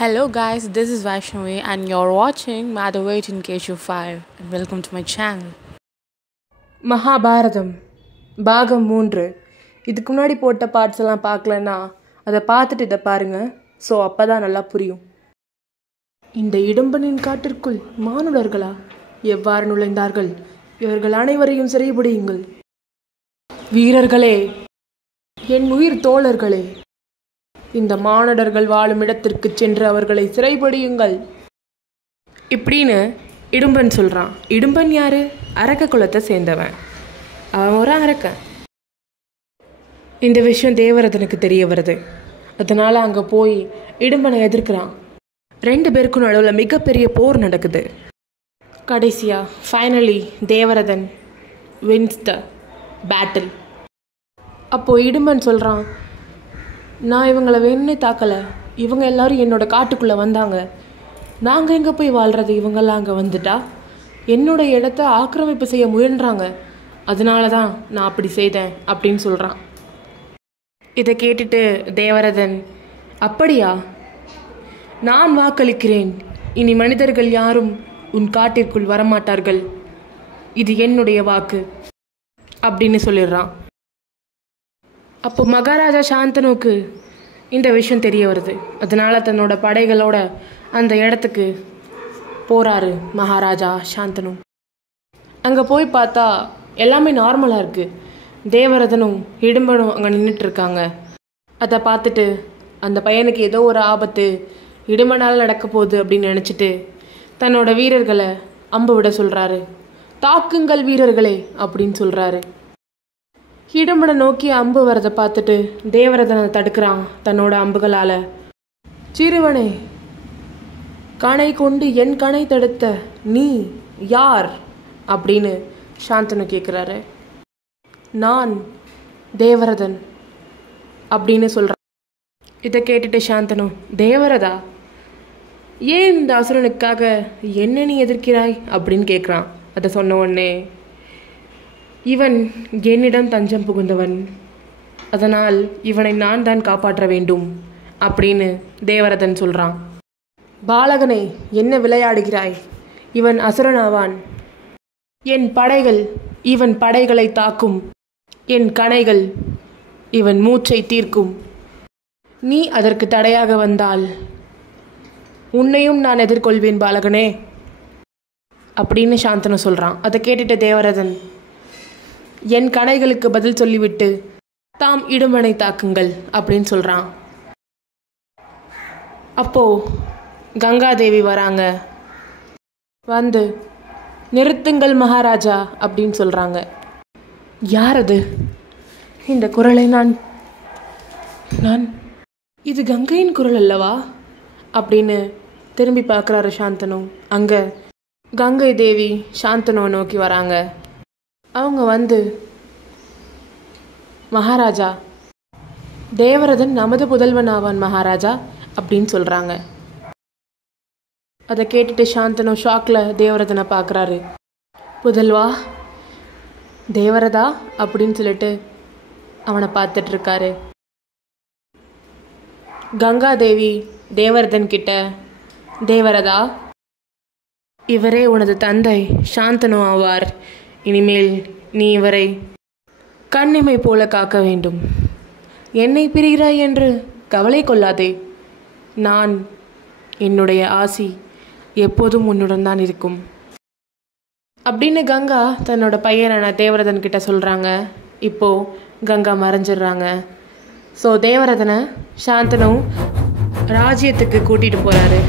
Hello guys, this is Vaishnavi and you're watching Madhavait in KSU5 and welcome to my channel. Mahabharatam பாகம் 3. இதுக்கு முன்னாடி போட்ட parts எல்லாம் பார்க்கலன்னா அதை பார்த்துட்டு இதை பாருங்க. ஸோ அப்போ தான் நல்லா புரியும். இந்த இடும்பனின் காட்டிற்குள் மானுடர்களா எவ்வாறு நுழைந்தார்கள்? இவர்கள் அனைவரையும் சிறைபிடியுங்கள். வீரர்களே, என் உயிர் தோழர்களே, இந்த மானுடர்கள் வாழும் இடத்திற்கு சென்று அவர்களை சிறைபிடியுங்கள் இப்படின்னு இடும்பன் சொல்கிறான். இடும்பன் யாரு? அரக்க குலத்தை சேர்ந்தவன். அவன் ஒரு அரக்கன். இந்த விஷயம் தேவரதனுக்கு தெரிய வருது. அதனால் அங்கே போய் இடும்பனை எதிர்க்கிறான். 2 பேருக்கும் நடுவில் மிகப்பெரிய போர் நடக்குது. கடைசியாக finally Devarathan wins the battle. அப்போது இடும்பன் சொல்கிறான், நான் இவங்களை வேணும்னே தாக்கலை. இவங்க எல்லாரும் என்னோட காட்டுக்குள்ளே வந்தாங்க. நாங்கள் எங்கே போய் வாழ்கிறது? இவங்கெல்லாம் அங்கே வந்துட்டா என்னோட இடத்த ஆக்கிரமிப்பு செய்ய முயன்றாங்க. அதனால தான் நான் அப்படி செய்தேன் அப்படின்னு சொல்கிறான். இதை கேட்டுட்டு தேவரதன், அப்படியா? நான் வாக்களிக்கிறேன். இனி மனிதர்கள் யாரும் உன் காட்டிற்குள் வரமாட்டார்கள். இது என்னுடைய வாக்கு அப்படின்னு சொல்லிடுறான். அப்போ மகாராஜா சாந்தனுக்கு இந்த விஷயம் தெரிய வருது. அதனால் தன்னோட படைகளோட அந்த இடத்துக்கு போகிறாரு மகாராஜா சாந்தனு. அங்கே போய் பார்த்தா எல்லாமே நார்மலாக இருக்குது. தேவரதனும் இடும்பனும் அங்கே நின்றுட்டுருக்காங்க. அதை பார்த்துட்டு அந்த பையனுக்கு ஏதோ ஒரு ஆபத்து இடும்பனால் நடக்க போகுது அப்படின்னு நினச்சிட்டு தன்னோட வீரர்களை அம்பு விட சொல்கிறாரு. தாக்குங்கள் வீரர்களே அப்படின்னு சொல்கிறாரு. இடும்பனை நோக்கி அம்பு வரதை பார்த்துட்டு தேவரதனை தடுக்கிறான் தன்னோட அம்புகளால். சிறுவனே, கணை கொண்டு என் கணை தடுத்த நீ யார் அப்படின்னு சாந்தனு கேட்குறாரு. நான் தேவரதன் அப்படின்னு சொல்கிறான். இதை கேட்டுட்டு சாந்தனு, தேவரதா, ஏன் இந்த அசுரனுக்காக என்ன நீ எதிர்க்கிறாய் அப்படின்னு கேட்குறான். அதை சொன்ன உடனே, இவன் என்னிடம் தஞ்சம் புகுந்தவன், அதனால் இவனை நான் தான் காப்பாற்ற வேண்டும் அப்படின்னு தேவரதன் சொல்கிறான். பாலகனே, என்ன விளையாடுகிறாய்? இவன் அசுரனாவான். என் படைகள் இவன் படைகளை தாக்கும். என் கணைகள் இவன் மூச்சை தீர்க்கும். நீ அதற்கு தடையாக வந்தால் உன்னையும் நான் எதிர்கொள்வேன் பாலகனே அப்படின்னு சாந்தனு சொல்கிறான். அதை கேட்டுட்டு தேவரதன், என் கணைகளுக்கு பதில் சொல்லிவிட்டு தாம் இடும்பனை தாக்குங்கள் அப்படின்னு சொல்கிறான். அப்போது கங்காதேவி வராங்க. வந்து நிறுத்துங்கள் மகாராஜா அப்படின்னு சொல்கிறாங்க. யார் அது? இந்த குரலை நான் இது கங்கையின் குரல் அல்லவா அப்படின்னு திரும்பி பார்க்குறாரு சாந்தனு. அங்கே கங்கை தேவி சாந்தனுவை நோக்கி வராங்க. அவங்க வந்து, மகாராஜா, தேவரதன் நமது புதல்வன் ஆவான் மகாராஜா அப்படின்னு சொல்கிறாங்க. அதை கேட்டுட்டு சாந்தனு ஷாக்கில் தேவரதனை பார்க்குறாரு. புதல்வா, தேவரதா அப்படின்னு சொல்லிட்டு அவனை பார்த்துட்ருக்காரு. கங்காதேவி தேவரதன் கிட்ட, தேவரதா, இவரே உனது தந்தை சாந்தனு ஆவார். இனிமேல் நீ இவரை கண்ணிமை போல காக்க வேண்டும். என்னை பிரிகிறாய் என்று கவலை கொள்ளாதே. நான், என்னுடைய ஆசி எப்போதும் உன்னுடன் தான் இருக்கும் அப்படின்னு கங்கா தன்னோட பையனான தேவரதன் கிட்ட சொல்கிறாங்க. இப்போது கங்கா மறைஞ்சிடுறாங்க. ஸோ தேவரதனை சாந்தனு ராஜ்யத்துக்கு கூட்டிகிட்டு போகிறாரு.